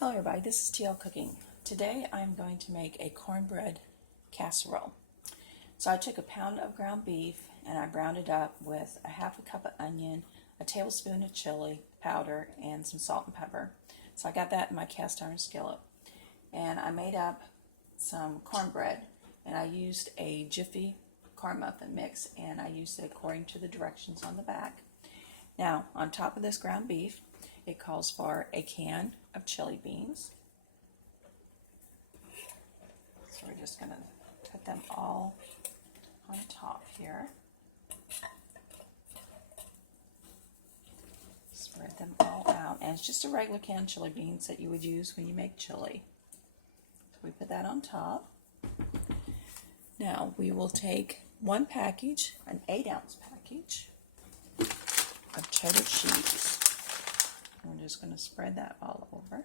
Hello everybody, this is TL Cooking. Today I'm going to make a cornbread casserole. So I took a pound of ground beef and I browned it up with a half a cup of onion, a tablespoon of chili powder, and some salt and pepper. So I got that in my cast iron skillet. And I made up some cornbread and I used a Jiffy corn muffin mix and I used it according to the directions on the back. Now on top of this ground beef, it calls for a can of chili beans. So we're just going to put them all on top here. Spread them all out. And it's just a regular can of chili beans that you would use when you make chili. So we put that on top. Now we will take one package, an 8-ounce package of cheddar cheese. I'm just going to spread that all over.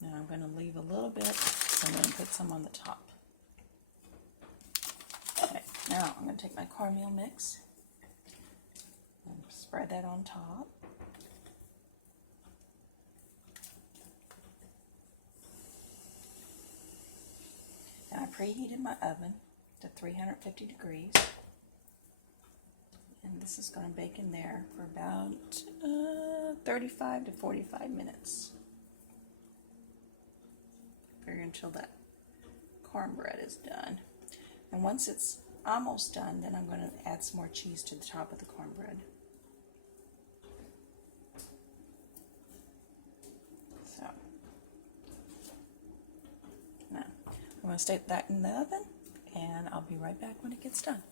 Now I'm going to leave a little bit, so I'm going to put some on the top. Okay, now I'm going to take my cornmeal mix and spread that on top. And I preheated my oven to 350 degrees. And this is going to bake in there for about 35 to 45 minutes. Figure until that cornbread is done. And once it's almost done, then I'm going to add some more cheese to the top of the cornbread. So, now I'm going to stick that in the oven, and I'll be right back when it gets done.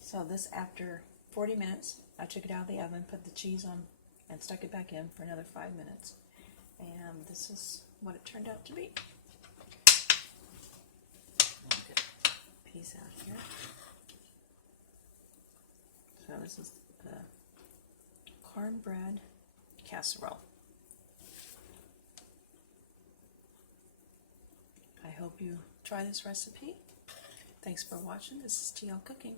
So this, after 40 minutes, I took it out of the oven, put the cheese on, and stuck it back in for another 5 minutes. And this is what it turned out to be. Get a piece out here. So this is the cornbread casserole. I hope you try this recipe. Thanks for watching. This is TL Cooking.